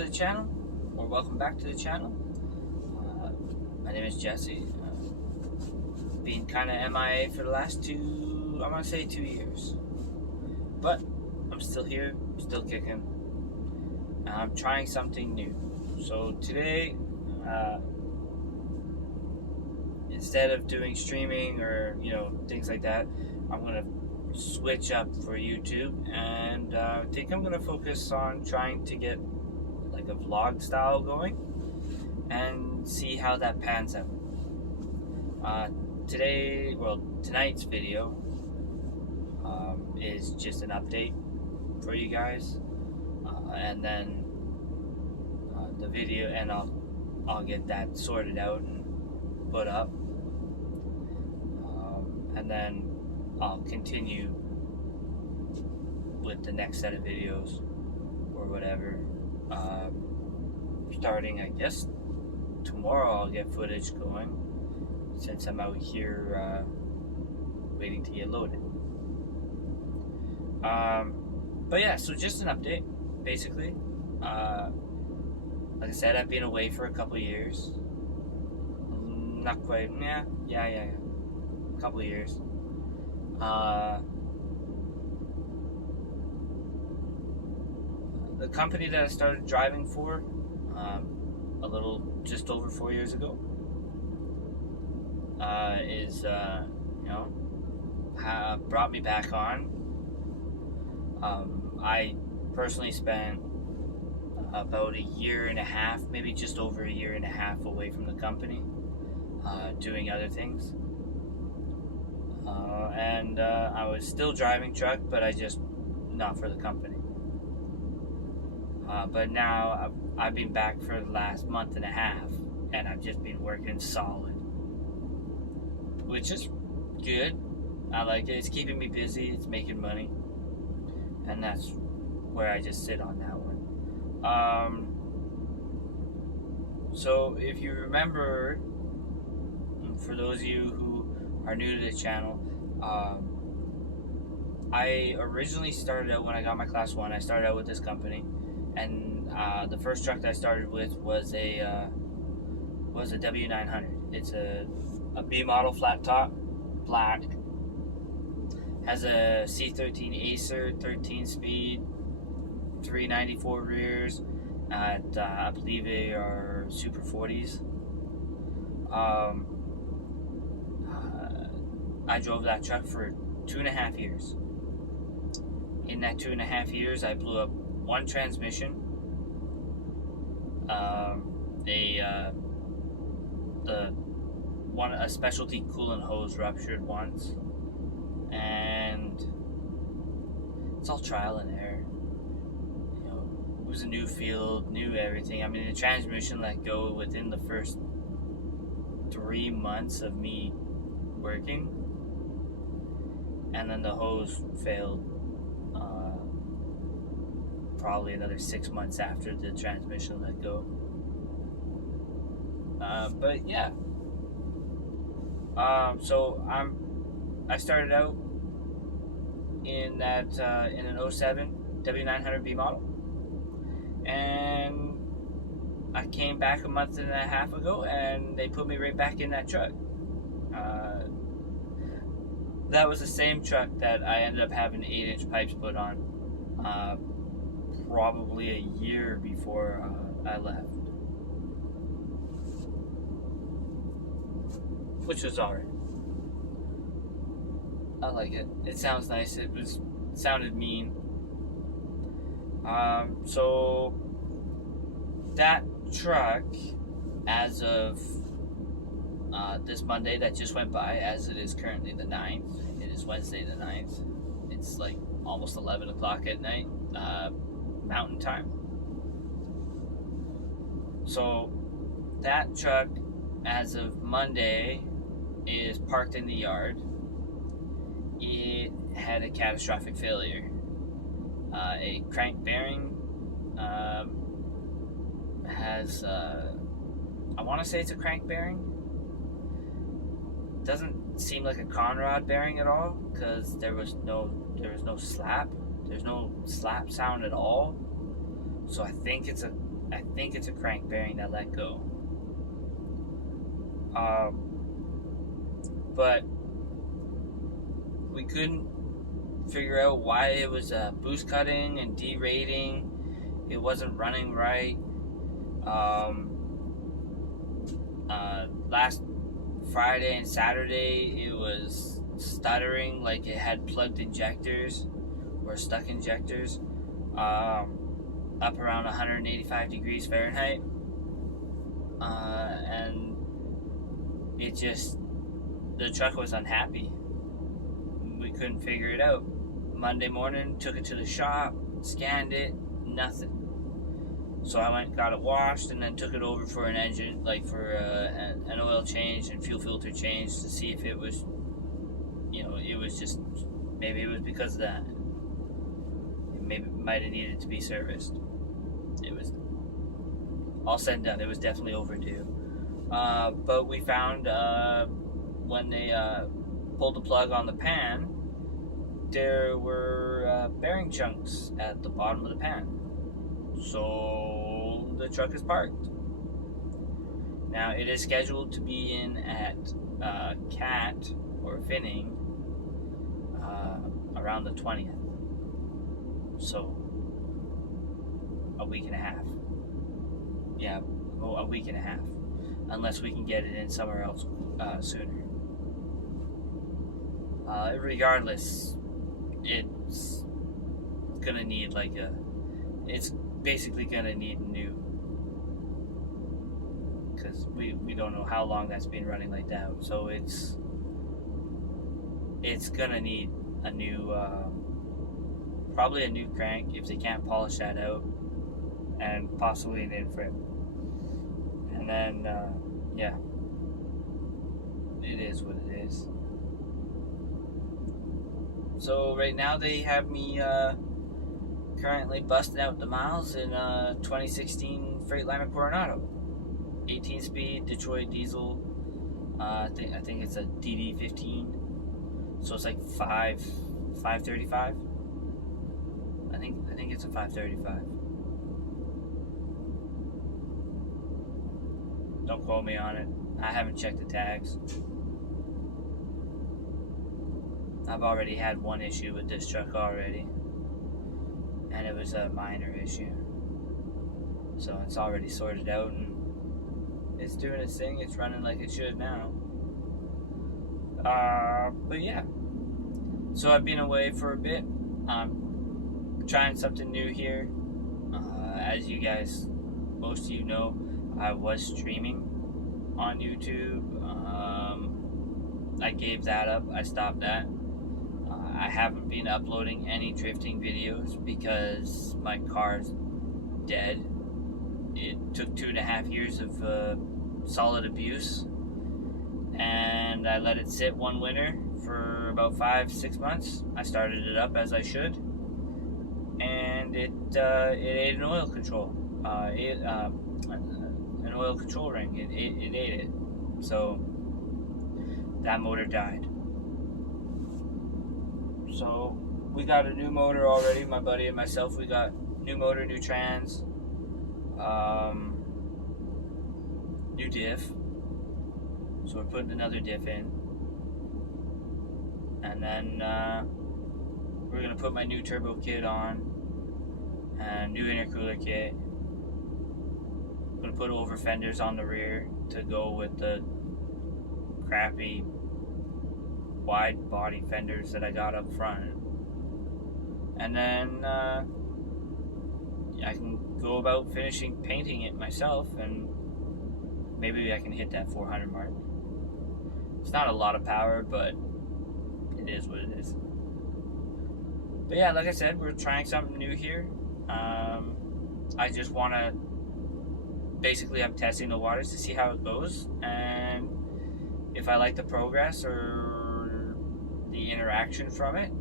to the channel, or welcome back to the channel. My name is Jesse. Been kind of MIA for the last I'm gonna say 2 years. But I'm still here, still kicking. I'm trying something new. So today, instead of doing streaming or things like that, I'm gonna switch up for YouTube, and I think I'm gonna focus on trying to get like a vlog style going and see how that pans out. Tonight's video is just an update for you guys, and then the video, and I'll get that sorted out and put up, and then I'll continue with the next set of videos or whatever. Starting, I guess, tomorrow, I'll get footage going since I'm out here waiting to get loaded. But yeah, so just an update, basically. Like I said, I've been away for a couple years. Not quite, yeah. A couple years. The company that I started driving for, just over 4 years ago, brought me back on. I personally spent about a year and a half, maybe just over a year and a half away from the company, doing other things. And I was still driving truck, but not for the company. But now I've been back for the last month and a half, and I've just been working solid, which is good. I like it. It's keeping me busy. It's making money, and that's where I just sit on that one. So if you remember, for those of you who are new to the channel, I originally started out when I got my class 1. I started out with this company, and the first truck that I started with was a W900. It's a B model flat top, black. Has a C13 Acer, 13 speed, 394 rears. At I believe they are Super 40s. I drove that truck for 2.5 years. In that 2.5 years, I blew up one transmission. A specialty coolant hose ruptured once, and it's all trial and error. It was a new field, new everything. I mean, the transmission let go within the first 3 months of me working, and then the hose failed probably another 6 months after the transmission let go. But yeah, so I started out in that in an 07 W900 B model, and I came back a month and a half ago, and they put me right back in that truck. That was the same truck that I ended up having 8-inch pipes put on probably a year before I left, which was alright. I like it. It sounds nice. It sounded mean. So that truck, as of this Monday that just went by, as it is currently the 9th, it is Wednesday the 9th. It's like almost 11 o'clock at night, Mountain Time. So that truck, as of Monday, is parked in the yard. It had a catastrophic failure. A crank bearing has, I want to say it's a crank bearing. Doesn't seem like a Conrod bearing at all, because there was no slap. There's no slap sound at all. So I think it's a I think it's a crank bearing that let go. But we couldn't figure out why it was boost cutting and derating. It wasn't running right. Last Friday and Saturday it was stuttering, like it had plugged injectors or stuck injectors, up around 185 degrees Fahrenheit, and it just, the truck was unhappy. We couldn't figure it out. Monday morning, took it to the shop, scanned it, nothing. So I went, got it washed, and then took it over for an engine, like for an oil change and fuel filter change to see if it was, it was just, maybe it was because of that. Maybe it might have needed to be serviced. It was all said and done. It was definitely overdue. But we found when they pulled the plug on the pan, there were bearing chunks at the bottom of the pan. So the truck is parked. Now it is scheduled to be in at CAT or finning around the 20th. So a week and a half. Yeah, a week and a half. Unless we can get it in somewhere else sooner. Regardless, it's gonna need it's basically gonna need new, because we don't know how long that's been running like that. So it's gonna need a new, probably a new crank if they can't polish that out, and possibly an inframe. And then yeah, it is what it is. So right now they have me currently busting out the miles in a 2016 Freightliner Coronado, 18-speed Detroit diesel. I think it's a DD15, so it's like 535. I think it's a 535. Don't quote me on it. I haven't checked the tags. I've already had one issue with this truck already, and it was a minor issue. So it's already sorted out, and it's doing its thing. It's running like it should now. But yeah. So I've been away for a bit. Trying something new here. As you guys, most of you know, I was streaming on YouTube. I gave that up. I stopped that. I haven't been uploading any drifting videos because my car's dead. It took 2.5 years of solid abuse, and I let it sit one winter for about 5-6 months. I started it up as I should, and it ate an oil control, an oil control ring. It ate it, so that motor died. So we got a new motor already. My buddy and myself, we got new motor, new trans, new diff. So we're putting another diff in, and then we're gonna put my new turbo kit on, and new intercooler kit. I'm gonna put over fenders on the rear to go with the crappy wide body fenders that I got up front, and then I can go about finishing painting it myself, and maybe I can hit that 400 mark. It's not a lot of power, but it is what it is. But yeah, like I said, we're trying something new here. I just want to, basically I'm testing the waters to see how it goes, and if I like the progress or the interaction from it,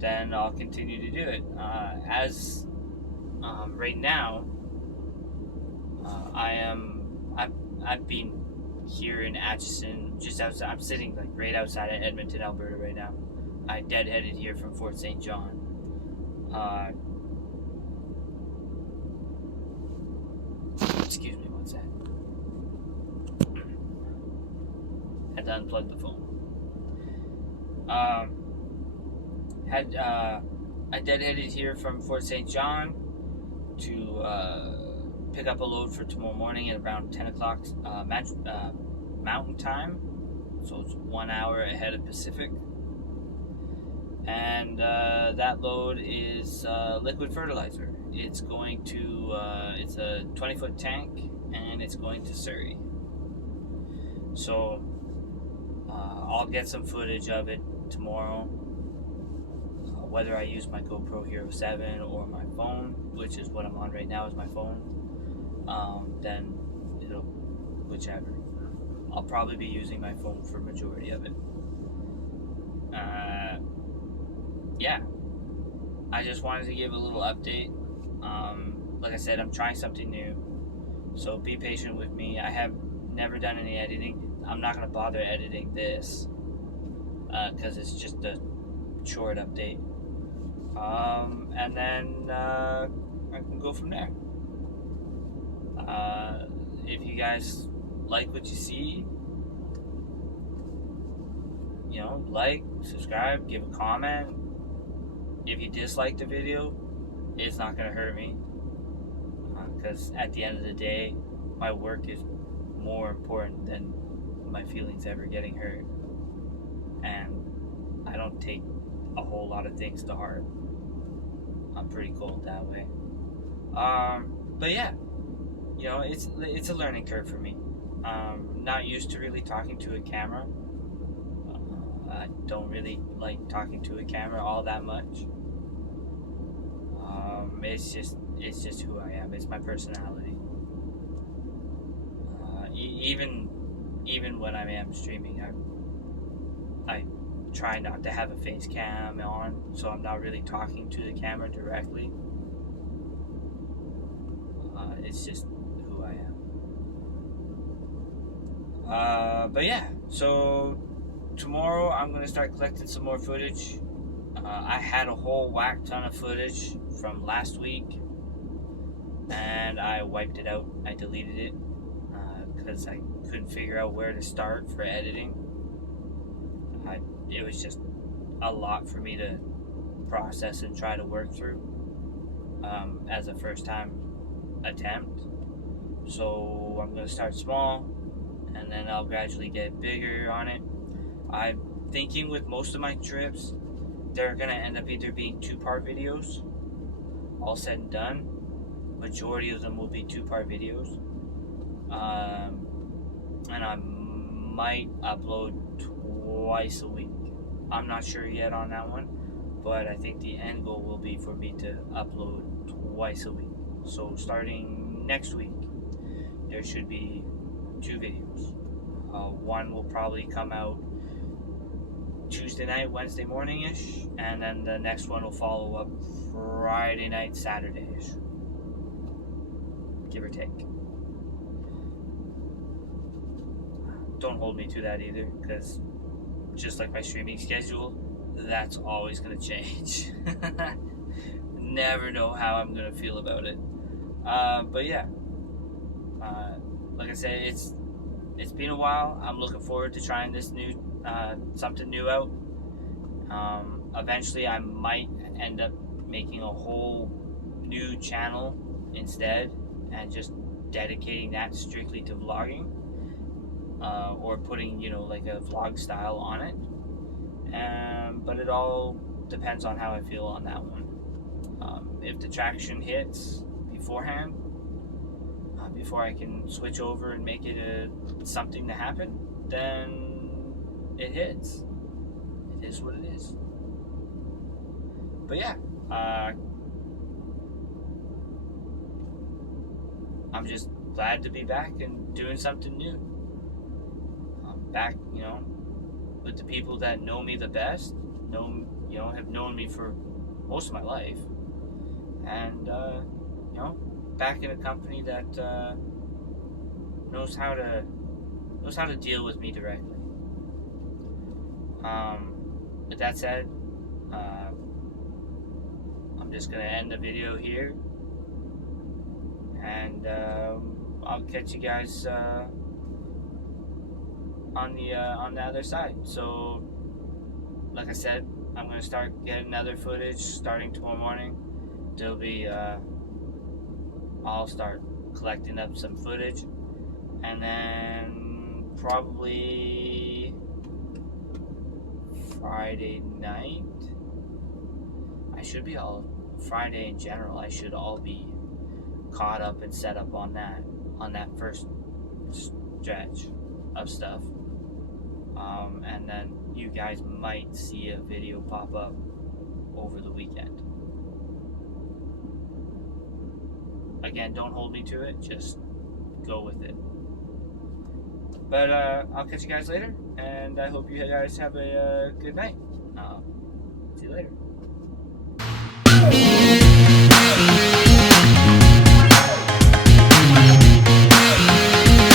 then I'll continue to do it. Right now, I've been here in Atchison, just outside. I'm sitting like right outside of Edmonton, Alberta right now. I deadheaded here from Fort St. John. Excuse me, one sec. Had to unplug the phone. I deadheaded here from Fort St. John to pick up a load for tomorrow morning at around 10 o'clock Mountain Time. So it's 1 hour ahead of Pacific. And that load is liquid fertilizer. It's going to, it's a 20-foot tank, and it's going to Surrey. So I'll get some footage of it tomorrow. Whether I use my GoPro Hero 7 or my phone, which is what I'm on right now is my phone, then it'll, whichever. I'll probably be using my phone for majority of it. Yeah, I just wanted to give a little update. Like I said, I'm trying something new, so be patient with me. I have never done any editing. I'm not going to bother editing this because it's just a short update. And then I can go from there. If you guys like what you see, you know, like, subscribe, give a comment. If you dislike the video, it's not going to hurt me, because at the end of the day, my work is more important than my feelings ever getting hurt, and I don't take a whole lot of things to heart. I'm pretty cold that way. But yeah, you know, it's a learning curve for me. Not used to really talking to a camera. I don't really like talking to a camera all that much. It's just who I am. It's my personality. Even when I am streaming, I try not to have a face cam on, so I'm not really talking to the camera directly. It's just who I am. But yeah, so tomorrow I'm gonna start collecting some more footage. I had a whole whack ton of footage from last week, and I wiped it out. I deleted it because I couldn't figure out where to start for editing. It was just a lot for me to process and try to work through as a first-time attempt. So I'm going to start small, and then I'll gradually get bigger on it. I'm thinking with most of my trips, they're going to end up either being 2-part videos, all said and done. Majority of them will be 2-part videos. And I might upload twice a week. I'm not sure yet on that one, but I think the end goal will be for me to upload twice a week. So starting next week, there should be 2 videos. One will probably come out Tuesday night, Wednesday morning-ish, and then the next one will follow up Friday night, Saturday-ish, give or take. Don't hold me to that either, because just like my streaming schedule, that's always going to change. Never know how I'm going to feel about it. But yeah, like I said, it's been a while. I'm looking forward to trying this new something new out. Eventually I might end up making a whole new channel instead, and just dedicating that strictly to vlogging, or putting, you know, like a vlog style on it. But it all depends on how I feel on that one. If the traction hits beforehand, before I can switch over and make it something to happen, then it hits. It is what it is. But yeah, I'm just glad to be back and doing something new. I'm back, you know, with the people that know me the best, have known me for most of my life, and you know, back in a company that knows how to deal with me directly. With that said, I'm just gonna end the video here, and I'll catch you guys on the other side. So, like I said, I'm gonna start getting other footage starting tomorrow morning. There'll be I'll start collecting up some footage, and then probably Friday night, Friday in general, I should all be caught up and set up on that first stretch of stuff. And then you guys might see a video pop up over the weekend. Again, don't hold me to it, just go with it. But I'll catch you guys later, and I hope you guys have a good night. See you later.